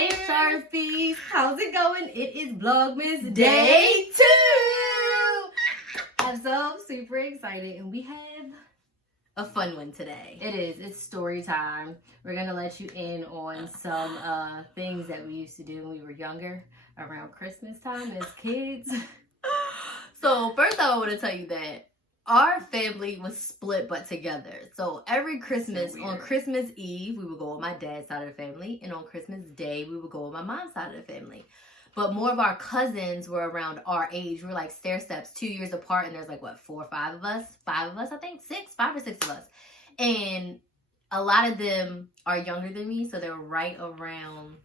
Hey Sharpies, how's it going? It is Vlogmas Day 2! I'm so super excited and we have a fun one today. It is. It's story time. We're going to let you in on some things that we used to do when we were younger around Christmas time as kids. So first off, I want to tell you that our family was split but together. So every Christmas, on Christmas Eve, we would go with my dad's side of the family. And on Christmas Day, we would go with my mom's side of the family. But more of our cousins were around our age. We're like stair steps, 2 years apart. And there's like, what, 4 or 5 of us? 5 of us, I think? 5 or 6 of us. And a lot of them are younger than me. So they're right around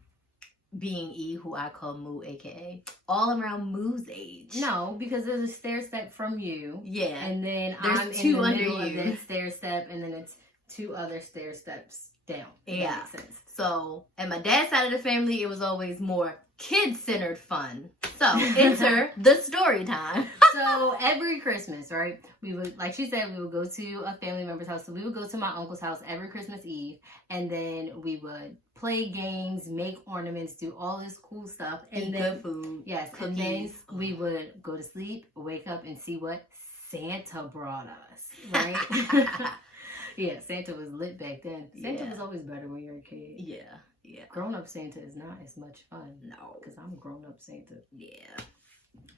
being E, who I call Moo, a.k.a. all around Moo's age. No, because there's a stair step from you. Yeah. And then there's I'm 2 in the under middle you. of that stair step, and then it's 2 other stair steps down. Yeah. That makes sense. So, at my dad's side of the family, it was always more kid-centered fun. So, enter the story time. So, every Christmas, right, we would, like she said, we would go to a family member's house. So, we would go to my uncle's house every Christmas Eve, and then we would play games, make ornaments, do all this cool stuff. And eat then, good food. Yes, cookies. And then we would go to sleep, wake up, and see what Santa brought us, right? Yeah, Santa was lit back then. Santa was always better when you were a kid. Yeah. Grown-up Santa is not as much fun. No. Because I'm grown-up Santa. Yeah.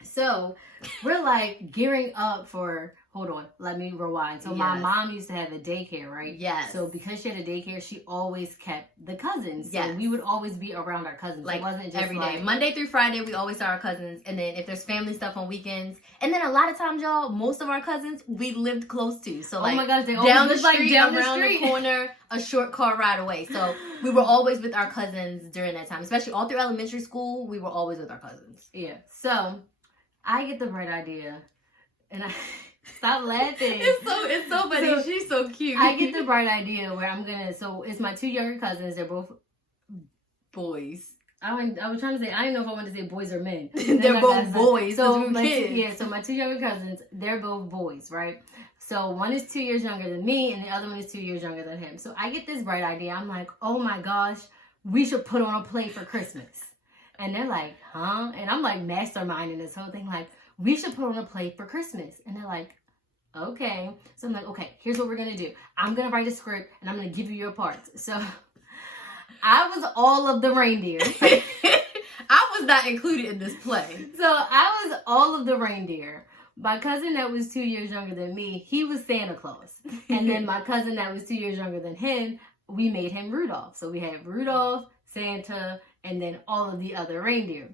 So, we're like gearing up for, hold on, let me rewind. So, my mom used to have a daycare, right? Yes. So, because she had a daycare, she always kept the cousins. Yes. So, we would always be around our cousins. Like, it wasn't just every day. like, Monday through Friday, we always saw our cousins. And then if there's family stuff on weekends. And then a lot of times, y'all, most of our cousins, we lived close to. So, like, oh my gosh, they down the always street, down around the corner, a short car ride away. So, we were always with our cousins during that time. Especially all through elementary school, we were always with our cousins. Yeah. So, I get the bright idea, and I stop laughing. It's so funny. So, she's so cute. I get the bright idea where I'm gonna. So it's my 2 younger cousins. They're both boys. I was trying to say. I didn't know if I wanted to say boys or men. They're both boys. So we were kids. Yeah. So my 2 younger cousins, they're both boys, right? So one is 2 years younger than me, and the other one is 2 years younger than him. So I get this bright idea. I'm like, oh my gosh, we should put on a play for Christmas. And they're like, huh? And I'm like masterminding this whole thing, like, we should put on a play for Christmas. And they're like, okay. So I'm like, okay, here's what we're going to do. I'm going to write a script, and I'm going to give you your parts. So I was all of the reindeer. I was not included in this play. So I was all of the reindeer. My cousin that was 2 years younger than me, he was Santa Claus. And then my cousin that was 2 years younger than him, we made him Rudolph. So we had Rudolph, Santa, and then all of the other reindeer.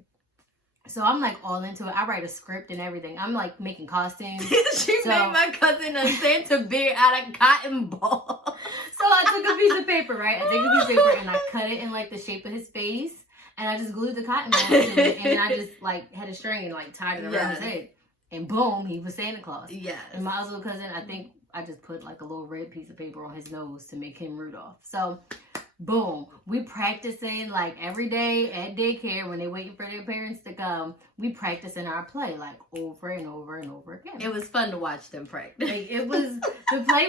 So I'm like all into it. I write a script and everything. I'm like making costumes. She made my cousin a Santa bear out of cotton ball. So I took a piece of paper, right? I took a piece of paper and I cut it in like the shape of his face. And I just glued the cotton ball to it. And I just like had a string and like tied it around his head. And boom, he was Santa Claus. Yes. And my other cousin, I think I just put like a little red piece of paper on his nose to make him Rudolph. So boom, we practicing like every day at daycare when they waiting for their parents to come. We practicing our play like over and over and over again. It was fun to watch them practice. Like, it was the play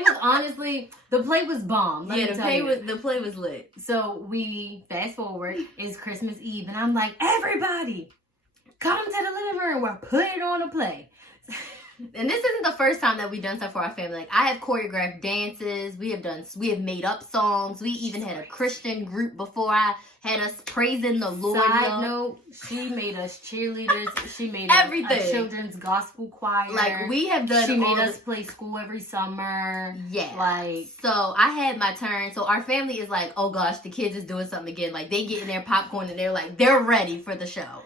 was bomb. The play was lit. So we fast forward, it's Christmas Eve, and I'm like, everybody, come to the living room. We're putting on a play. And this isn't the first time that we've done stuff for our family. Like, I have choreographed dances. We have made up songs. We even had a Christian group before I had us praising the Lord. Side note, she made us cheerleaders. She made everything. A children's gospel choir. Like, we have done. She made us play school every summer. Yeah. Like, so I had my turn. So our family is like, oh gosh, the kids is doing something again. Like, they get in their popcorn and they're like, they're ready for the show.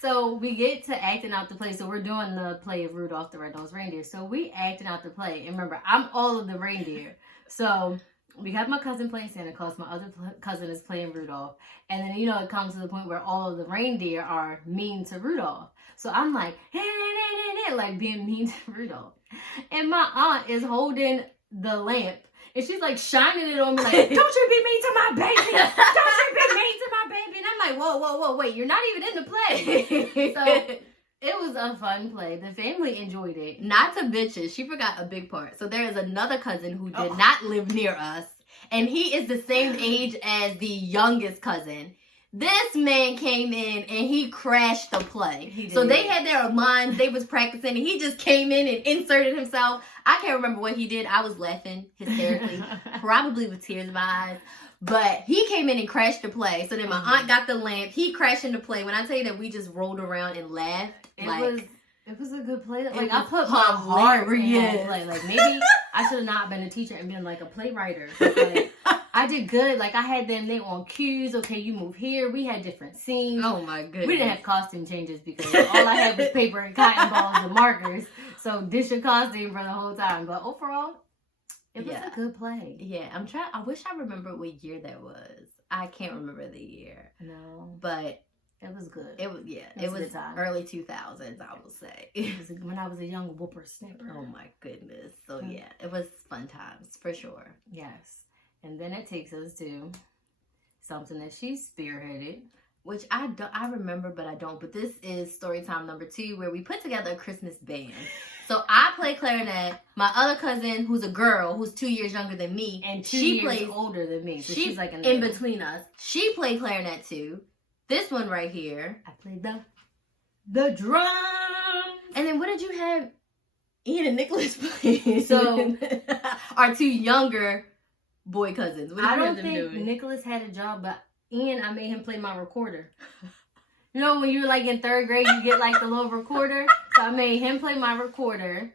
So we get to acting out the play. So we're doing the play of Rudolph the Red-Nosed Reindeer. So we acting out the play. And remember, I'm all of the reindeer. So we have my cousin playing Santa Claus. My other cousin is playing Rudolph. And then, you know, it comes to the point where all of the reindeer are mean to Rudolph. So I'm like, hey, like being mean to Rudolph. And my aunt is holding the lamp. And she's like shining it on me like, don't you be mean to my baby. Don't you be mean to my baby. And I'm like, whoa, wait. You're not even in the play. So it was a fun play. The family enjoyed it. Not to bitches. She forgot a big part. So there is another cousin who did not live near us. And he is the same age as the youngest cousin. This man came in and he crashed the play. He did. So they had their lines, they was practicing, and he just came in and inserted himself. I can't remember what he did. I was laughing hysterically, probably with tears in my eyes. But he came in and crashed the play. So then my aunt got the lamp. He crashed into play. When I tell you that we just rolled around and laughed, it was a good play. Like I was put my heart in hilarious. that play. Like maybe I should have not been a teacher and been like a play writer. Like, I did good. Like I had them they on cues. Okay, you move here. We had different scenes. Oh my goodness. We didn't have costume changes because all I had was paper and cotton balls and markers. So dish your costume for the whole time. But overall, it was a good play. Yeah, I wish I remembered what year that was. I can't remember the year. No. But it was good. It was early 2000s, I will say. It was when I was a young whippersnapper. Oh my goodness. So yeah, it was fun times for sure. Yes. And then it takes us to something that she spearheaded. Which I remember, but I don't. But this is story time number 2, where we put together a Christmas band. So I play clarinet. My other cousin, who's a girl, who's 2 years younger than me, and she plays older than me. So she's like in between us. She played clarinet too. This one right here. I played the drums. And then what did you have Ian and Nicholas play? So our 2 younger boy cousins. What I don't think Nicholas had a job, but Ian, I made him play my recorder. You know, when you're like in 3rd grade, you get like the little recorder. So I made him play my recorder.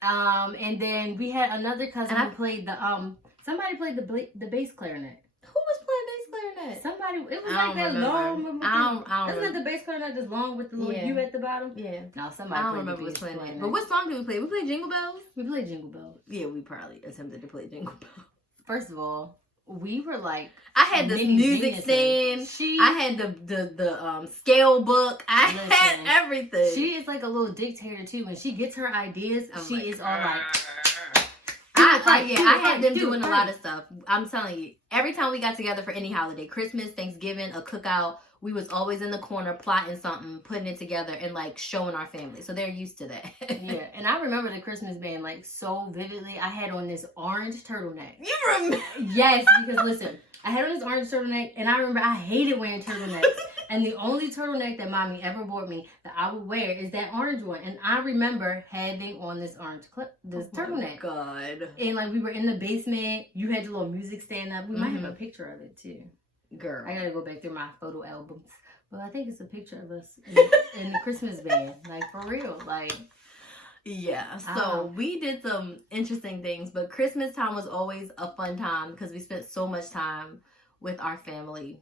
And then we had another cousin who played somebody played the bass clarinet. Who was playing bass clarinet? Somebody, it was like that long. I don't Isn't it the bass clarinet that's long with the little U at the bottom? Yeah. No, somebody. I don't remember who was playing that. But what song did we play? We played Jingle Bells? We played Jingle Bells. Yeah, we probably attempted to play Jingle Bells. First of all, we were like, I had this music stand. I had the scale book. I had everything. She is like a little dictator too. When she gets her ideas, she is all like. I had them doing a lot of stuff. I'm telling you, every time we got together for any holiday, Christmas, Thanksgiving, a cookout, we was always in the corner plotting something, putting it together, and like showing our family. So they're used to that. Yeah, and I remember the Christmas band like so vividly. I had on this orange turtleneck. You remember? Yes, because listen, I had on this orange turtleneck, and I remember I hated wearing turtlenecks. And the only turtleneck that mommy ever bought me that I would wear is that orange one. And I remember having on this orange turtleneck. God. And like we were in the basement. You had the little music stand up. We might have a picture of it too. Girl. I gotta go back through my photo albums. But I think it's a picture of us in the Christmas band. Like for real. Like. Yeah, so we did some interesting things. But Christmas time was always a fun time because we spent so much time with our family.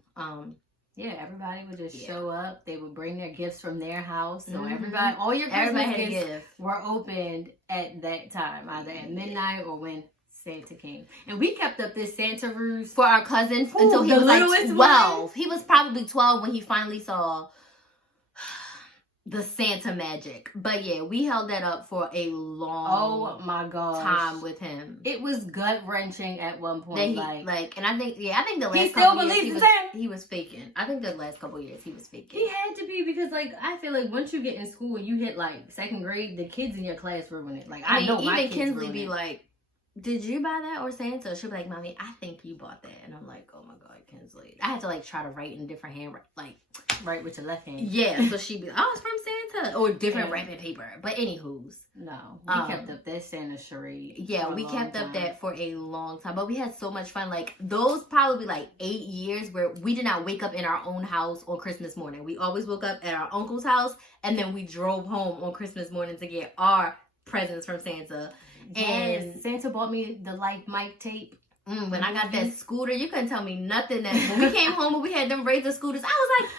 Yeah, everybody would just show up. They would bring their gifts from their house. So everybody, all your Christmas gifts were opened at that time, either at midnight or when Santa came. And we kept up this Santa ruse for our cousin until he was like 12. He was probably 12 when he finally saw the Santa magic. But yeah, we held that up for a long time with him. It was gut-wrenching at one point. And I think the last he still believes in Santa. He was faking. I think the last couple of years he was faking. He had to be because like I feel like once you get in school and you hit like 2nd grade, the kids in your class ruin it. Like I know my kids Kinsley be like, did you buy that or Santa? She'll be like, Mommy, I think you bought that. And I'm like, oh my God, Kinsley. I had to like try to write in different hand, like write with your left hand. Yeah, so she'd be like, oh, it's from Santa. Or different wrapping paper. But anywho's. No, we kept up that Santa charade. Yeah, we kept up that for a long time. But we had so much fun. Like those probably like 8 years where we did not wake up in our own house on Christmas morning. We always woke up at our uncle's house and then we drove home on Christmas morning to get our presents from Santa. Yes. And Santa bought me the like Mike tape. When I got that scooter, you couldn't tell me nothing. That when we came home and we had them Razor scooters, I was like,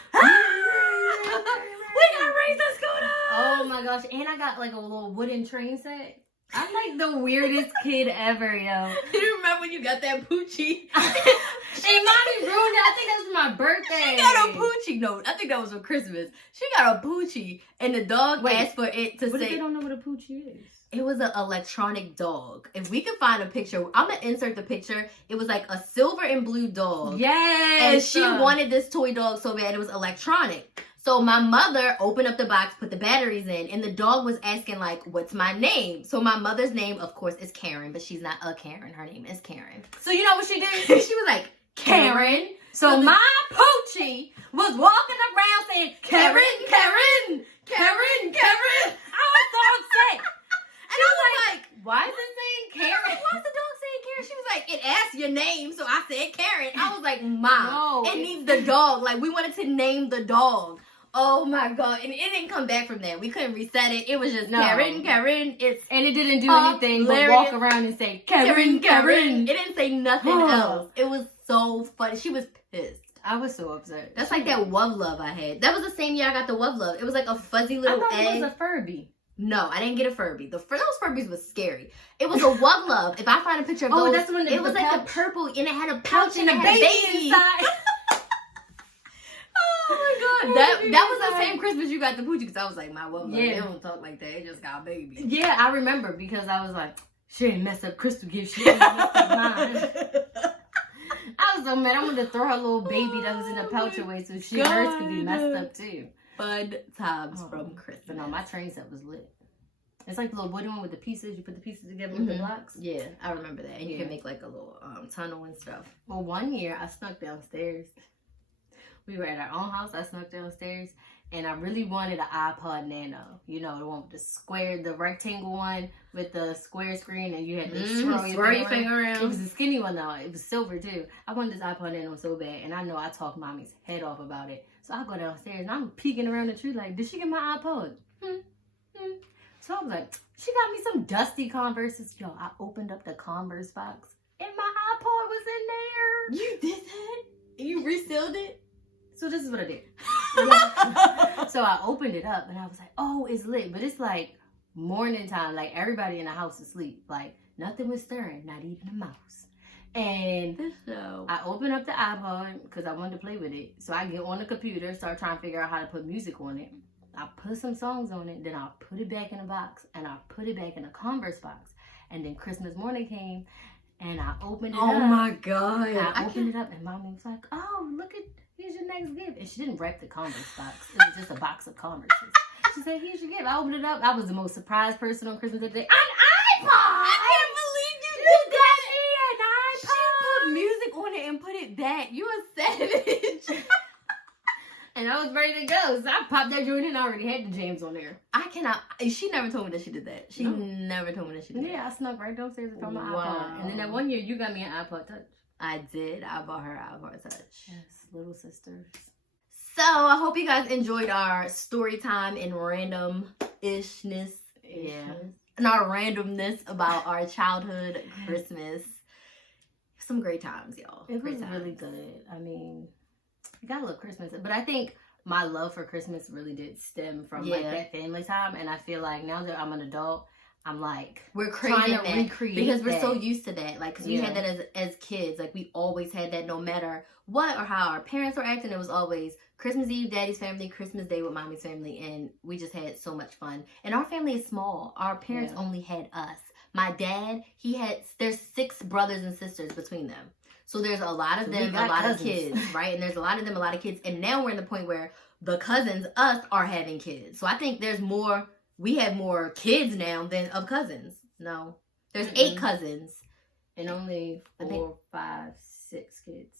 we got Razor scooters! Oh my gosh. And I got like a little wooden train set. I'm like the weirdest kid ever, yo. You remember when you got that Poochie? And mommy ruined it. I think that was for my birthday. She got a Poochie. No, I think that was for Christmas. She got a Poochie, and the dog asked for it to say. What if they don't know what a Poochie is? It was an electronic dog. If we could find a picture, I'm going to insert the picture. It was like a silver and blue dog. Yes. And she wanted this toy dog so bad. It was electronic. So my mother opened up the box, put the batteries in, and the dog was asking, like, what's my name? So my mother's name, of course, is Karen, but she's not a Karen. Her name is Karen. So you know what she did? She was like, Karen. So my Poochie was walking around saying, Karen, Karen, Karen, Karen. I was so upset. And I was like, why is it saying Karen? Why is the dog saying Karen? She was like, it asked your name, so I said Karen. I was like, Mom, it needs the dog. Like, we wanted to name the dog. Oh my God. And it didn't come back from that. We couldn't reset it. It was just Karen, Karen. And it didn't do anything but walk around and say, Karen, Karen. It didn't say nothing else. It was so funny. She was pissed. I was so upset. That's like that Wuv Love I had. That was the same year I got the Wuv Love. It was like a fuzzy little egg. It was a Furby. No, I didn't get a Furby. Those Furbies was scary. It was a Wuv Love. If I find a picture of those, that's when it was like a purple, and it had a pouch and a baby inside. Oh my God. That was the same Christmas you got the Poochie, because I was like, my Wuv Love, they don't talk like that. It just got a baby. Yeah, I remember, because I was like, she ain't messed up Crystal gift. She ain't messed up mine. I was so mad. I wanted to throw her little baby that was in the pouch away so hers could be messed up too. Fun times from Christmas. But no, my train set was lit. It's like the little wooden one with the pieces. You put the pieces together with the blocks. Yeah, I remember that. And you can make like a little tunnel and stuff. Well, one year I snuck downstairs. We were at our own house. I snuck downstairs. And I really wanted an iPod Nano. You know, the one with the rectangle one with the square screen, and you had to swirl your finger around. It was a skinny one though. It was silver too. I wanted this iPod Nano so bad, and I know I talked mommy's head off about it. So I go downstairs and I'm peeking around the tree like, did she get my iPod? So I was like, she got me some dusty Converses. Yo, I opened up the Converse box and my iPod was in there. You did that? You resealed it? So this is what I did. So I opened it up and I was like, oh, it's lit. But it's like morning time. Like everybody in the house is asleep. Like nothing was stirring, not even a mouse. And I opened up the iPod because I wanted to play with it. So I get on the computer, start trying to figure out how to put music on it. I put some songs on it, then I put it back in the box, and I put it back in the Converse box. And then Christmas morning came, and I opened it up. Oh my God. I opened it up, and Mommy was like, oh, look at, here's your next gift. And she didn't wrap the Converse box. It was just a box of Converses. She said, here's your gift. I opened it up. I was the most surprised person on Christmas Day. An iPod! I can't believe you did that. She put music on it and put it back. You a savage. And I was ready to go. So I popped that joint in. I already had the jams on there. I cannot. She never told me that she did that. She never told me that she did that. Yeah, I snuck right downstairs and found my iPod. And then that one year, you got me an iPod Touch. I did. I bought her an iPod Touch. Yes, little sisters. So I hope you guys enjoyed our story time and random-ishness. Yeah. And our randomness about our childhood Christmas. Some great times, y'all. It was really good. I mean, I gotta love Christmas. But I think my love for Christmas really did stem from like that family time. And I feel like now that I'm an adult, I'm like, we're trying to recreate because we're so used to that. Like, because we had that as kids. Like, we always had that no matter what or how our parents were acting. It was always Christmas Eve, Daddy's family, Christmas Day with Mommy's family. And we just had so much fun. And our family is small. Our parents only had us. My dad, there's 6 brothers and sisters between them. So there's a lot of them, a lot of kids, right? And there's a lot of them, a lot of kids. And now we're in the point where the cousins, us, are having kids. So I think we have more kids now than of cousins. No. There's 8 cousins. And only 4, 5, 6 kids.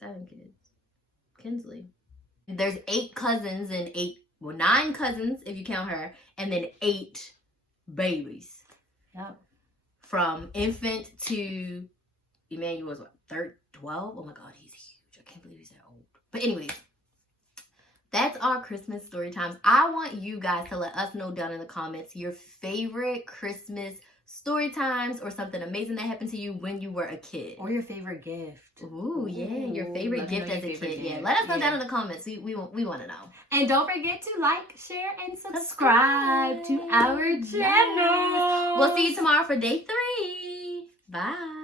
7 kids. Kinsley. There's 8 cousins and 9 cousins, if you count her. And then 8 babies. Yep. From infant to Emmanuel was what, 12? Oh my God, he's huge. I can't believe he's that old. But anyways, that's our Christmas story times. I want you guys to let us know down in the comments your favorite Christmas story times or something amazing that happened to you when you were a kid. Or your favorite gift. Ooh, yeah, your favorite gift as a kid. Yeah, let us know down in the comments. We want to know. And don't forget to like, share, and subscribe to our channel. We'll see you tomorrow for day 3. Bye.